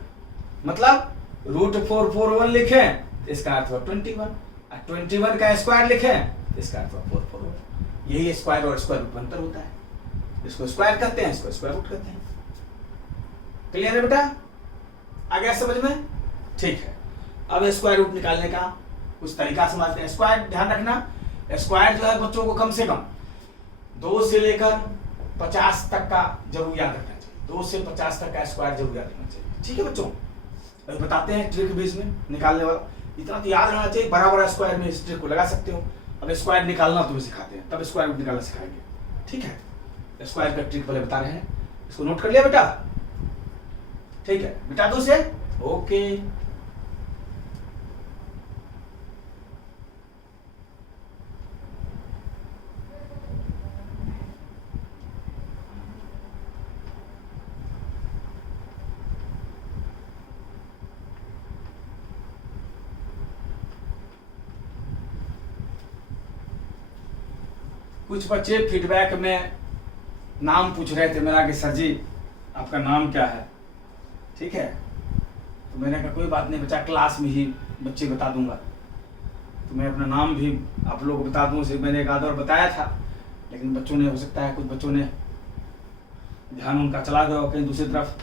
मतलब √441 लिखें तो इसका अर्थ हुआ 21, और 21 का स्क्वायर लिखें तो इसका अर्थ हुआ 441। यही स्क्वायर और स्क्वायर रूट में अंतर होता है। इसको स्क्वायर कहते हैं, इसको स्क्वायर रूट कहते हैं। क्लियर है बेटा? आ गया समझ में? ठीक है, अब स्क्वायर रूट निकालने का कुछ तरीका समझते हैं। स्क्वायर ध्यान रखना, स्क्वायर जो है बच्चों को कम से कम 2 से लेकर 50 तक का जरूर याद रखना चाहिए। 2 से 50 तक का स्क्वायर जरूर याद रखना चाहिए। ठीक है बच्चों, अभी बताते हैं ट्रिक भी इसमें निकालने वाला। इतना तो याद रहना चाहिए, बराबर स्क्वायर में इस ट्रिक को लगा सकते हो। अब स्क्वायर निकालना तुम्हें सिखाते हैं, तब स्क्वायर रूट निकालना सिखाएंगे। ठीक है, स्क्वायर का ट्रिक पहले बता रहे हैं, इसको नोट कर लिया बेटा? ठीक है, मिटा दो से। ओके, कुछ बच्चे फीडबैक में नाम पूछ रहे थे मेरा कि सर जी आपका नाम क्या है? ठीक है, तो मैंने कहा कोई बात नहीं बच्चा, क्लास में ही बच्चे बता दूंगा। तो मैं अपना नाम भी आप लोगों को बता दूं, सिर्फ मैंने एक आध और बताया था, लेकिन बच्चों ने, हो सकता है कुछ बच्चों ने ध्यान उनका चला गया कहीं दूसरी तरफ।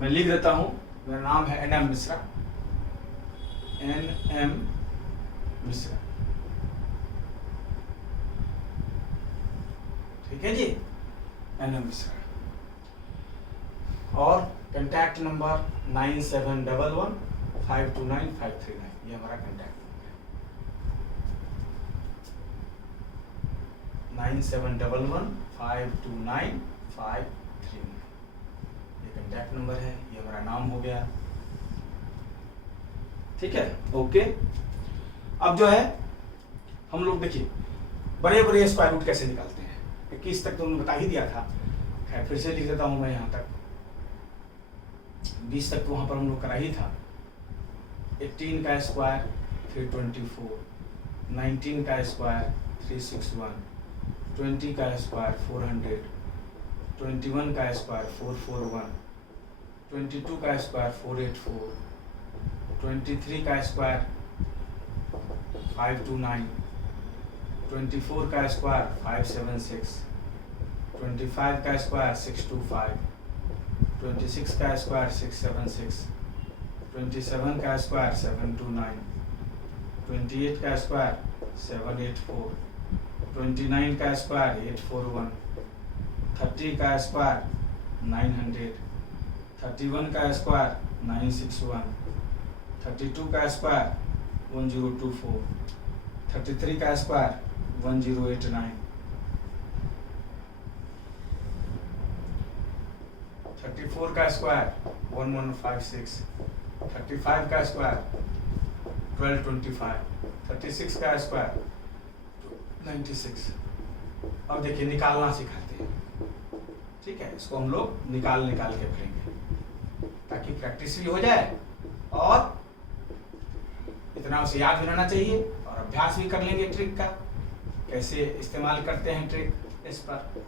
मैं लिख देता हूं, मेरा नाम है NM मिश्रा। NM मिश्रा, ठीक है जी, NM मिश्रा। और कंटैक्ट नंबर 9711529539, ये हमारा कंटैक्ट नंबर है। 9711529539, ये कंटैक्ट नंबर है, ये हमारा नाम हो गया। ठीक है, ओके। अब जो है हम लोग देखिए बड़े बड़े स्क्वायर रूट कैसे निकालते हैं। 21 तक तो उन्होंने बता ही दिया था, खैर फिर से लिख देता हूं मैं यहाँ तक। 20 तक तो वहाँ पर हम लोग करा ही था। 18 का स्क्वायर 324, 19 का स्क्वायर 361, 20 का स्क्वायर 400, 21 का स्क्वायर 441, 22 का स्क्वायर 484, 23 का स्क्वायर 529, 24 का स्क्वायर 576, 25 का स्क्वायर 625, 26 का स्क्वायर 676, 27 का स्क्वायर 729, 28 का स्क्वायर 784, 29 का स्क्वायर 841, 30 का स्क्वायर 900, 31 का स्क्वायर 961, 32 का स्क्वायर 1024, 33 का स्क्वायर 1089, 34 का स्क्वायर 1156, 35 का स्क्वायर 1225, 36 का स्क्वायर 96। अब देखिए निकालना सिखाते हैं। ठीक है, इसको हम लोग निकाल के भरेंगे ताकि प्रैक्टिस भी हो जाए और इतना उसे याद भी रहना चाहिए, और अभ्यास भी कर लेंगे ट्रिक का, कैसे इस्तेमाल करते हैं ट्रिक इस पर।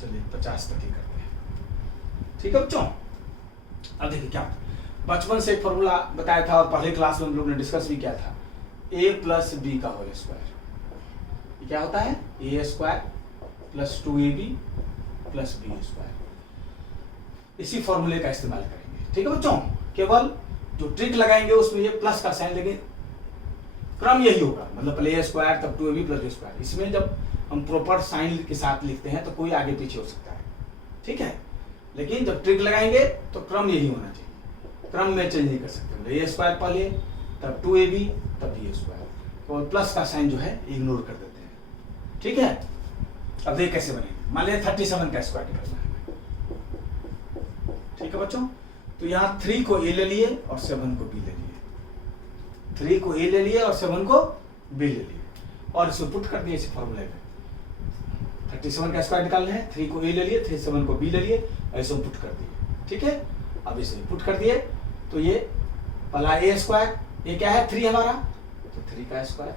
चलिए 50 तक ही करते हैं। ठीक है बच्चों, अब देखिए क्या बचपन से एक फॉर्मूला बताया था और पहले क्लास में हम लोग ने डिस्कस भी किया था, a + b का होल स्क्वायर। क्या होता है? a² plus 2ab plus B square, इसी फॉर्मूले का इस्तेमाल करेंगे। ठीक है बच्चों, केवल जो ट्रिक लगाएंगे उसमें ये प्लस का साइन, लेकिन क्रम यही होगा, मतलब पहले ए स्क्वायर तब 2ab प्लस बी स्क्वायर। इसमें जब हम प्रॉपर साइन के साथ लिखते हैं तो कोई आगे पीछे हो सकता है, ठीक है, लेकिन जब ट्रिक लगाएंगे तो क्रम यही होना चाहिए, क्रम में चेंज नहीं कर सकते। मतलब ए स्क्वायर पहले तब 2ab तब बी स्क्वायर, तो प्लस का साइन जो है इग्नोर कर देते हैं। ठीक है, अब देखिए कैसे बनेगा। मान लिया 37 का स्क्वायर निकालना है, ठीक है बच्चों, तो यहाँ 3 को ए ले लिए और 7 को बी ले लिए, 3 को ए ले लिए और 7 को बी ले लिए, और इसको पुट कर दिए इसी फॉर्मूले में। 37 का स्क्वायर निकालना है, 3 को ए ले लिए, 7 को बी ले लिए, ऐसे पुट कर दिए। ठीक है, अब इसे पुट कर दिए तो ये पहला ए स्क्वायर, ये क्या है 3 हमारा, तो 3 का स्क्वायर,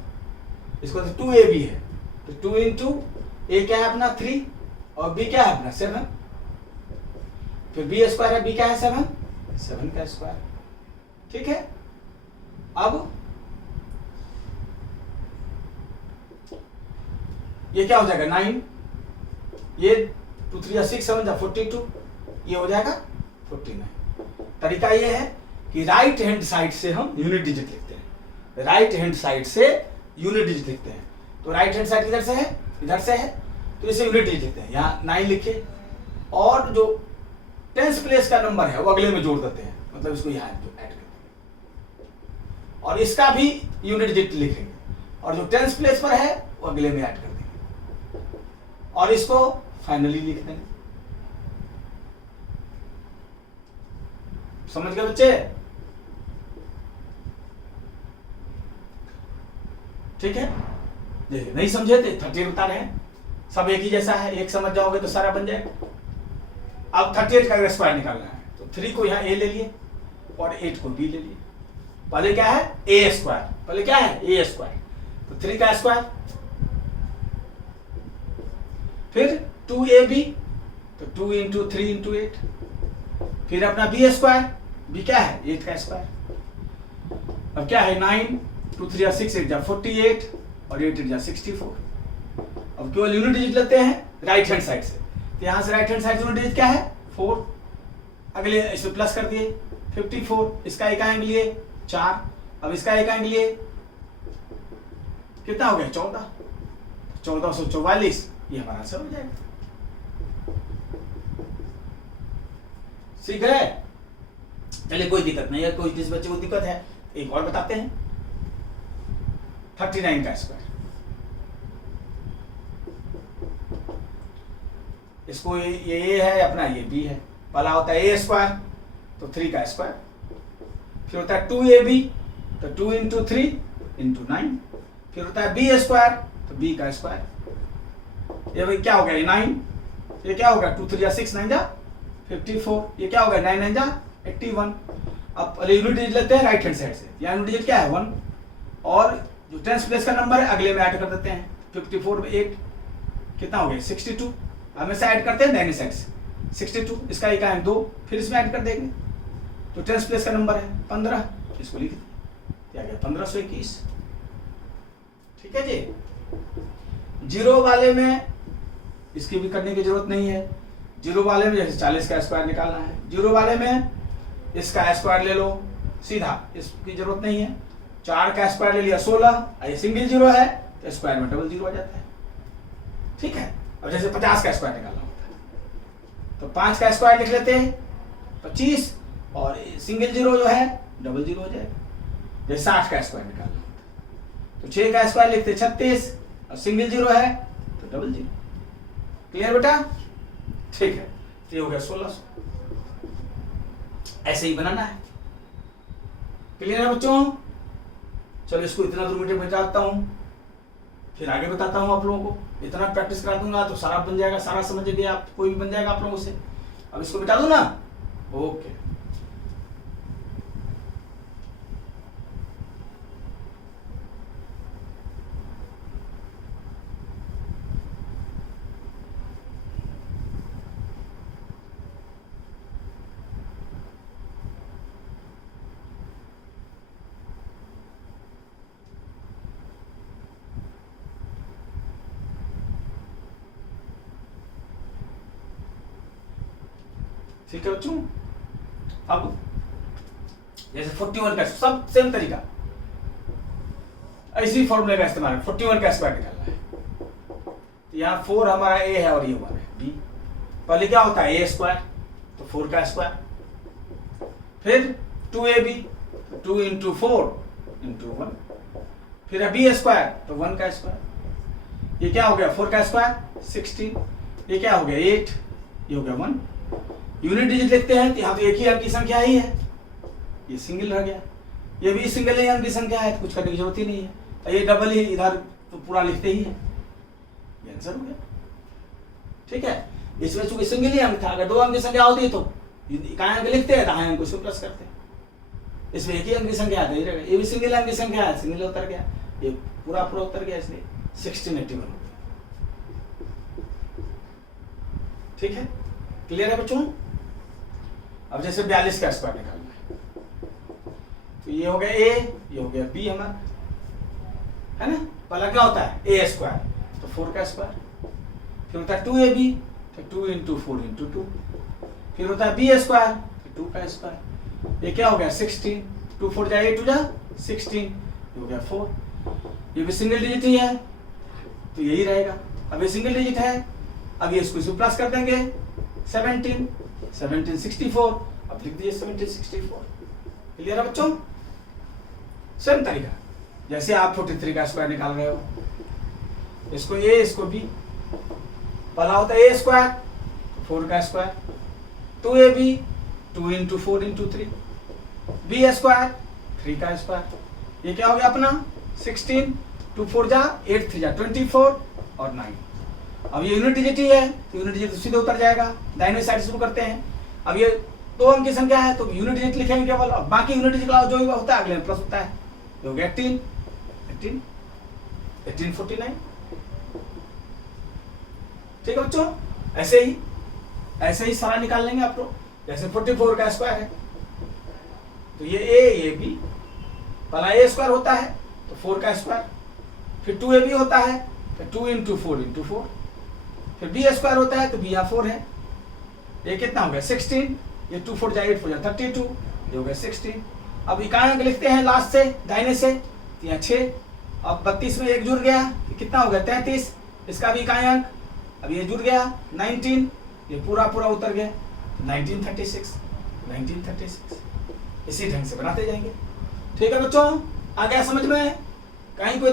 इसको तो 2ab है, तो 2 इंटू ए क्या है अपना 3 और बी क्या है अपना 7, फिर बी स्क्वायर है, बी क्या है 7 का स्क्वायर। ठीक है, अब ये क्या हो जाएगा 9, ये 2 3 6 7 42, ये हो जाएगा 49। तरीका ये है कि राइट हैंड साइड से हम यूनिट डिजिट लिखते हैं, राइट हैंड साइड से यूनिट डिजिट लिखते हैं। तो राइट हैंड साइड किधर से है, इधर से है, तो इसे यूनिट डिजिट लिखते हैं। यहाँ 9 लिखे और जो टेंस प्लेस का नंबर है वो अगले में जोड़ देते हैं, मतलब इसको यहाँ ऐड करते हैं, और इसका भी यूनिट डिजिट लिखेंगे, और जो टेंस प्लेस पर है वो अगले में ऐड कर देंगे, और इसको फाइनली लिख देंगे। समझ गए बच्चे? ठीक है, देखिए नहीं समझे तो 38 बता रहे हैं, सब एक ही जैसा है, एक समझ जाओगे तो सारा बन जाएगा। अब 38 का स्क्वायर निकालना है, तो 3 को यहाँ ए ले लिए और 8 को बी ले लिए। पहले क्या है ए स्क्वायर, पहले क्या है ए स्क्वायर, तो 3 का स्क्वायर, फिर 2ab, तो 2 इंटू 3 इंटू 8, फिर अपना बी स्क्वायर, बी क्या है 8 का स्क्वायर। अब क्या है 9, 2 3 6 8 48 और 8 8 64। अब केवल यूनिट डिजिट लेते हैं राइट हैंड साइड से, तो यहां से right hand side unit digit क्या है 4, अगले इसमें प्लस कर दिए 54, इसका एक आएंगे लिए 4, अब इसका एक आएंगे लिए कितना हो गया 14, 1444, ये हमारा आंसर हो जाएगा। सीख गए? चलिए कोई दिक्कत नहीं है, कोई जिस बच्चे को दिक्कत है एक और बताते हैं। 39 का स्क्वायर, इसको ये ए है अपना, ये बी है। पहला होता है ए स्क्वायर, तो 3 का स्क्वायर, फिर होता है 2ab, तो 2 इंटू 3 इंटू 9, फिर होता है बी स्क्वायर, तो बी का स्क्वायर। ये भाई क्या हो गया 9, ये क्या होगा 2 3 6 9 54, ये क्या होगा 9 9 81। अब पहले यूनिट डिजिट लेते हैं राइट हैंड साइड से, यहाँ यूनिट डिजिट क्या है 1, और जो टेंस प्लेस का नंबर है अगले में ऐड कर देते हैं। 54 में 8 कितना हो गया 62, हमेशा ऐड करते हैं दाहिने साइड से 62, इसका एक है 2, फिर इसमें ऐड कर देंगे, तो टेंस प्लेस का नंबर है 15, इसको लिख दिया गया 1521। ठीक है जी। जीरो वाले में इसकी भी करने की जरूरत नहीं है, जीरो वाले में जैसे 40 का स्क्वायर निकालना है, जीरो वाले में इसका स्क्वायर ले लो सीधा, इसकी जरूरत नहीं है। 4 का स्क्वायर ले लिया 16, ये सिंगल जीरो है तो स्क्वायर में डबल जीरो आ जाता है। ठीक है, अब जैसे 50 का स्क्वायर निकालना होता है तो 5 का स्क्वायर लिख लेते हैं 25, और सिंगल जीरो जो है डबल जीरो हो जाएगा। जैसे 60 का स्क्वायर निकालना होता है तो 6 का स्क्वायर लिखते 36, और सिंगल जीरो है तो डबल जीरो। क्लियर बेटा? ठीक है, तो ये हो गया 1600। ऐसे ही बनाना है। क्लियर है बच्चों? चलो इसको इतना दूर मीटर में जाता हूं, फिर आगे बताता हूं आप लोगों को। इतना प्रैक्टिस करा दूंगा तो सारा बन जाएगा, सारा समझ गए आप, कोई भी बन जाएगा आप लोगों से। अब इसको मिटा दूं ना, ओके। ठीक है बच्चों। अब जैसे 41 का सब सेम तरीका, इसी फॉर्मूले का इस्तेमाल 41 का स्क्वायर निकालना है। तो यहाँ 4 हमारा ए है और ये 1 है बी। पहले क्या होता है ए स्क्वायर, तो 4 का स्क्वायर, फिर 2ab 2 इंटू 4 इंटू 1, फिर है बी स्क्वायर तो 1 का स्क्वायर। ये क्या हो गया 4 का स्क्वायर 16, ये क्या हो गया 8, ये हो गया 1। यूनिट डिजिट लिखते हैं तो यहाँ तो एक ही अंक की संख्या ही है, ये सिंगल रह गया, ये भी सिंगल ही अंक की संख्या है तो कुछ करने की जरूरत ही नहीं है, ये डबल ही इधर तो पूरा लिखते ही है, ये आंसर हो गया। ठीक है, इसमें चूंकि सिंगल ही अंक था, अगर 2 अंक की संख्या होती तो इकाई अंक लिखते हैं, दाएं अंक को प्लस करते हैं। इसमें एक ही अंक की संख्या आती है, ये भी सिंगल अंक की संख्या है, सिंगल उतर गया, ये पूरा उतर गया, इसलिए 1681 हो गया। ठीक है, क्लियर है बच्चों। अब जैसे 42 का स्क्वायर निकालना है, तो ये हो गया ए, ये हो गया बी हमारा, है ना। पहला क्या होता है ए स्क्वायर तो 4 का स्क्वायर, फिर होता है 2ab तो 2 इंटू 4 इंटू 2, फिर होता है बी स्क्वायर तो 2 का स्क्वायर, ये क्या हो गया 16, 2 4 जा 8 2 जा 16, ये हो गया 4। ये भी सिंगल डिजिट ही है तो यही रहेगा। अब ये सिंगल डिजिट है, अब ये इसको प्लस कर देंगे 17 64, अब लिख दीजिए 1764। क्लियर है बच्चों। सेम तरीका जैसे आप 43 का स्क्वायर निकाल रहे हो, इसको ए इसको बी, पहला होता है ए स्क्वायर 4 का square, 2ab 2 into 4 into 3, B square 3 का स्क्वायर, ये क्या हो गया अपना 16, 2 4 जा 8 3 जा 24 और 9। अब ये यूनिट डिजिट ही है तो यूनिट डिजिट सीधे उतर जाएगा, दाहिने साइड शुरू करते हैं। अब ये 2 अंक की संख्या है तो यूनिट डिजिट लिखेंगे केवल, और बाकी यूनिट डिजिट जो भी होता है अगले में प्लस होता है, हो गया 1849। ठीक है बच्चों, ऐसे ही सारा निकाल लेंगे आप लोग। जैसे 44 का स्क्वायर है तो ये ए बी, पहला ए स्क्वायर होता है तो 4 का स्क्वायर, फिर 2ab होता है तो 2 इंटू 4 इंटू 4, फिर बी स्क्वायर होता है तो बी 4 है, ये कितना हो गया 16, ये 2 4 जा 8 4 जा 32, ये हो गया 16। अब इकाई अंक लिखते हैं लास्ट से दाहिने से, तो यहाँ 6, अब 32 में एक जुड़ गया तो कितना हो गया 33, इसका भी इकाई अंक, अब ये जुड़ गया 19, ये पूरा उतर गया 1936। इसी ढंग से बनाते जाएंगे। ठीक है बच्चों, आ गया समझ में। कहीं कोई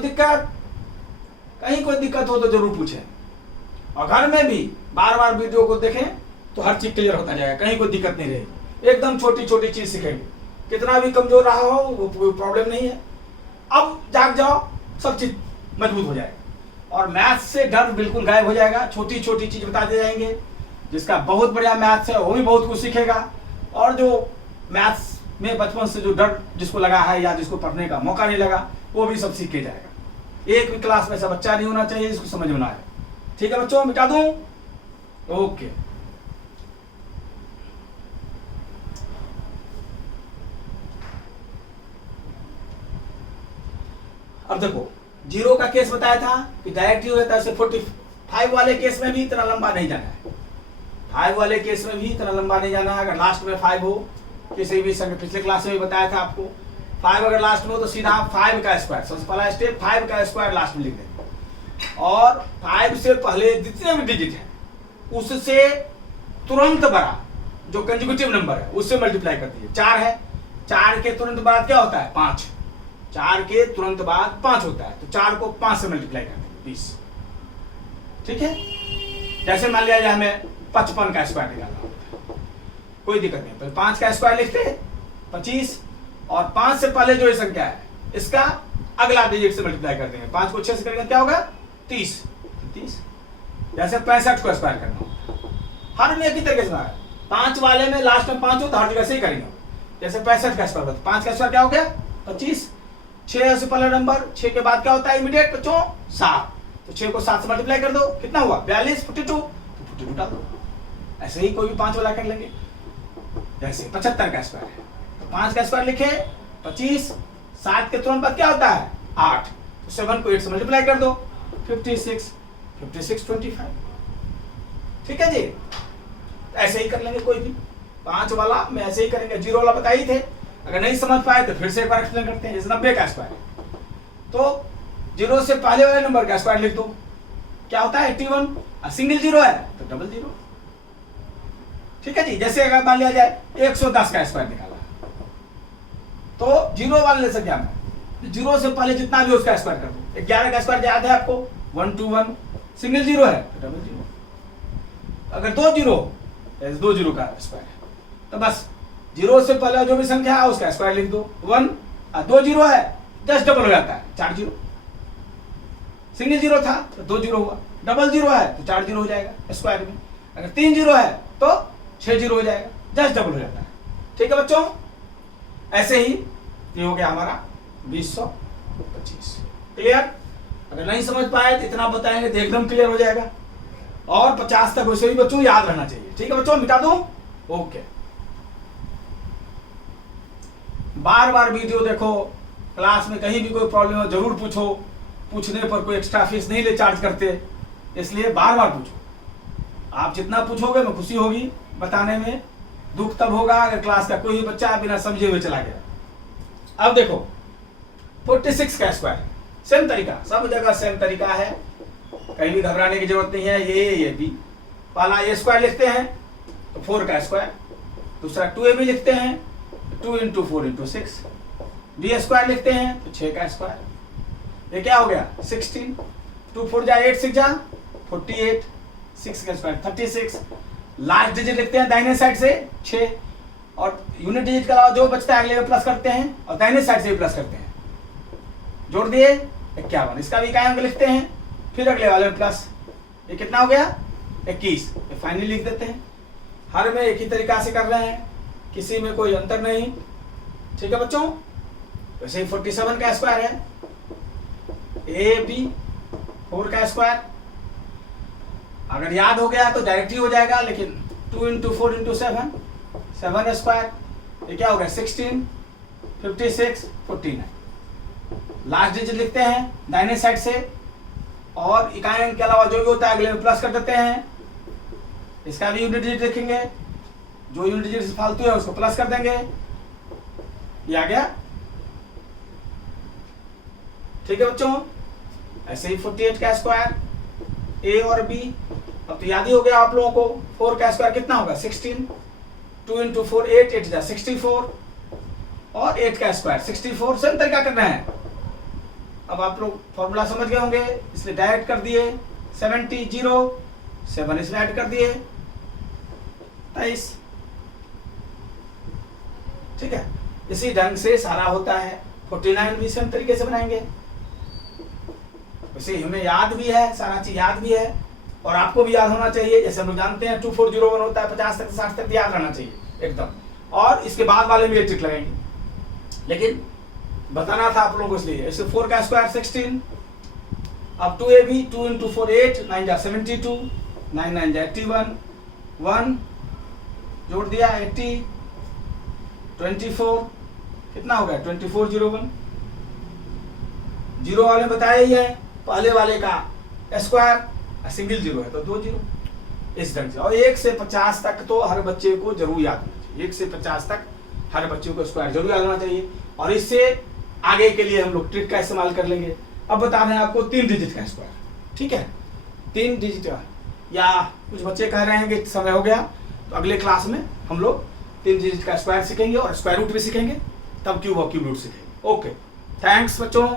दिक्कत हो तो जरूर पूछें, और घर में भी बार बार वीडियो को देखें तो हर चीज क्लियर होता जाएगा, कहीं कोई दिक्कत नहीं रहेगी। एकदम छोटी छोटी चीज सीखेंगे, कितना भी कमजोर रहा हो वो कोई प्रॉब्लम नहीं है। अब जाग जाओ, सब चीज मजबूत हो जाएगा और मैथ्स से डर बिल्कुल गायब हो जाएगा। छोटी छोटी चीज बताते जाएंगे, जिसका बहुत बढ़िया मैथ्स है वो भी बहुत कुछ सीखेगा, और जो मैथ्स में बचपन से जो डर जिसको लगा है या जिसको पढ़ने का मौका नहीं लगा वो भी सब सीख के जाएगा। एक भी क्लास में ऐसा बच्चा नहीं होना चाहिए जिसको समझ में ना आए। ठीक है बच्चों, मिटा दूं? ओके। अब देखो, 0 का केस बताया था कि डायरेक्ट ही होता है, 45 वाले केस में भी इतना लंबा नहीं जाना है, 5 वाले केस में भी इतना लंबा नहीं जाना है। अगर लास्ट में 5 हो, किसी भी संख्या, पिछले क्लास में भी बताया था आपको, 5 अगर लास्ट में हो तो सीधा 5 का स्क्वायर, सबसे पहला स्टेप 5 का स्क्वायर लास्ट में लिख देंगे, और 5 से पहले जितने भी डिजिट है उससे तुरंत बड़ा जो कंसेक्यूटिव नंबर है उससे मल्टीप्लाई कर दीजिए। 4 है, 4 के तुरंत बाद क्या होता है 5, 4 के तुरंत बाद 5 होता है, तो 4 को 5 से मल्टीप्लाई कर देंगे 20। ठीक है, जैसे मान लिया जाए हमें 55 का स्क्वायर निकालना होता है, कोई दिक्कत नहीं, पहले 5 का स्क्वायर लिखते हैं 25, और 5 से पहले जो ये संख्या है इसका अगला डिजिट से मल्टीप्लाई कर देंगे। 5 को 6 से करेंगे क्या होगा 30। जैसे 65 को स्क्वायर करना होगा, हर में एक ही तरीके से 5 वाले में लास्ट में 5 हो तो हर जगह से ही करेंगे। जैसे 65 का स्क्वायर, 5 का स्क्वायर क्या हो गया 25, 6 से पहला नंबर, 6 के बाद क्या होता है इमीडिएट बच्चों 7, तो 6 को 7 से मल्टीप्लाई कर दो, कितना हुआ 42, 42, तो 42 डाल दो। ऐसे ही कोई भी 5 वाला कर लेंगे। जैसे 75 का स्क्वायर है तो 5 का स्क्वायर लिखे 25, 7 के तुरंत बाद क्या होता है 8, तो 7 को 8 से मल्टीप्लाई कर दो 56, 25। ठीक है जी, ऐसे ही कर लेंगे कोई भी। 5 वाला में ऐसे ही करेंगे, 0 वाला बताए ही थे। अगर नहीं समझ पाए तो फिर से एक बार एक्सप्लेन करते हैं। जैसे 90 का स्क्वायर है तो 0 से पहले वाले नंबर का स्क्वायर लिख दो, क्या होता है 81। सिंगल 0 है तो डबल 0, ठीक है जी। जैसे अगर मान लिया जाए 110 का स्क्वायर निकाला तो 0 वाले से क्या मैं 0 से पहले जितना भी उसका स्क्वायर कर दो। 11 का स्क्वायर याद है आपको 121, सिंगल 0 है तो डबल 0। अगर 2 0 2 0 का स्क्वायर है तो बस 0 से पहले जो भी संख्या है उसका स्क्वायर लिख दो 1। 2 0 है जस्ट डबल हो जाता है 4 0। सिंगल 0 था तो 2 0 हुआ, डबल 0 है तो 4 0 हो जाएगा स्क्वायर में। अगर 3 0 है तो 6 0 हो जाएगा, जस्ट डबल हो जाता है। ठीक है बच्चों, ऐसे ही ये हो गया हमारा 2025। क्लियर? अगर नहीं समझ पाए तो इतना बताएंगे तो एकदम क्लियर हो जाएगा। और 50 तक वैसे भी बच्चों याद रहना चाहिए। ठीक है बच्चों, मिटा दो। ओके, बार बार वीडियो देखो, क्लास में कहीं भी कोई प्रॉब्लम हो जरूर पूछो। पूछने पर कोई एक्स्ट्रा फीस नहीं ले चार्ज करते, इसलिए बार बार पूछो। आप जितना पूछोगे मैं खुशी होगी बताने में। दुख तब होगा अगर क्लास का कोई बच्चा बिना समझे हुए चला गया। अब देखो 46 का स्क्वायर, सेम तरीका, सब जगह सेम तरीका है, कहीं भी घबराने की जरूरत नहीं है। ये भी पहला ये स्क्वायर लिखते हैं तो 4 का स्क्वायर, दूसरा 2ab लिखते हैं 2 × 4 × 6, b स्क्वायर लिखते हैं तो 6 का स्क्वायर। ये क्या हो गया 16, 2 4 जा 8 6 जा 48, 6 का स्क्वायर 36। लास्ट डिजिट लिखते हैं दाहिने साइड से 6, और यूनिट डिजिट के अलावा जो बचता है अगले में प्लस करते हैं और दाहिने साइड से भी प्लस करते हैं। जोड़ दिए 51, इसका भी इकाई अंक लिखते हैं, फिर अगले वाले में प्लस। ये कितना हो गया 21। ये फाइनली लिख देते हैं। हर में एक ही तरीका से कर रहे हैं, किसी में कोई अंतर नहीं। ठीक है बच्चों, वैसे ही 47 का स्क्वायर है, AB 4 का स्क्वायर। अगर याद हो गया तो डायरेक्ट ही हो जाएगा, लेकिन 2 × 4 × 7 7 स्क्वायर। ये क्या हो गया 16, 56, 49। लास्ट डिजिट लिखते हैं दाहिने साइड से, और इकाई अंक के अलावा जो भी होता है अगले में प्लस कर देते हैं। इसका भी यूनिट डिजिट लिखेंगे, जो यूनिट डिजिट फालतू है उसको प्लस कर देंगे। ये आ गया। ठीक है बच्चों, ऐसे ही 48 का स्क्वायर, A और B। अब तो याद ही हो गया आप लोगों को। 4 का स्क्वायर कितना होगा 16, 2 × 4 8 8 जा 64, और 8 का स्क्वायर 64। सेम तरीका करना है। अब आप लोग फॉर्मूला समझ गए होंगे, इसलिए डायरेक्ट कर दिए 70 0, 7 इसमें ऐड कर दिए 23। ठीक है, इसी ढंग से सारा होता है। 49 भी सेम तरीके से बनाएंगे। वैसे हमें याद भी है, सारा चीज याद भी है, और आपको भी याद होना चाहिए। जैसे हम लोग जानते हैं 2401 होता है, 50 तक 60 तक याद रहना चाहिए एकदम। और इसके बाद वाले में ये ट्रिक लगाएंगे, लेकिन बताना था आप लोगों को इसलिए। इससे 4 का स्क्वायर 16, अब 2ab 2 × 4 8 9 जा 72, 9 9 जा 81, 1 जोड़ दिया 80, 24 कितना हो गया 2401। 0 वाले बताया ही है, पहले वाले का स्क्वायर, सिंगल 0 है तो 2 0, इस ढंग से। और 1 से 50 तक तो हर बच्चे को जरूर याद होना चाहिए। 1 से 50 तक हर बच्चे को स्क्वायर जरूर याद होना चाहिए, और इससे आगे के लिए हम लोग ट्रिक का इस्तेमाल कर लेंगे। अब बता रहे हैं आपको 3 डिजिट का स्क्वायर। ठीक है, 3 डिजिट का, या कुछ बच्चे कह रहे हैं कि समय हो गया, तो अगले क्लास में हम लोग 3 डिजिट का स्क्वायर सीखेंगे और स्क्वायर रूट भी सीखेंगे, तब क्यूब और क्यूब रूट सीखेंगे। ओके, थैंक्स बच्चों।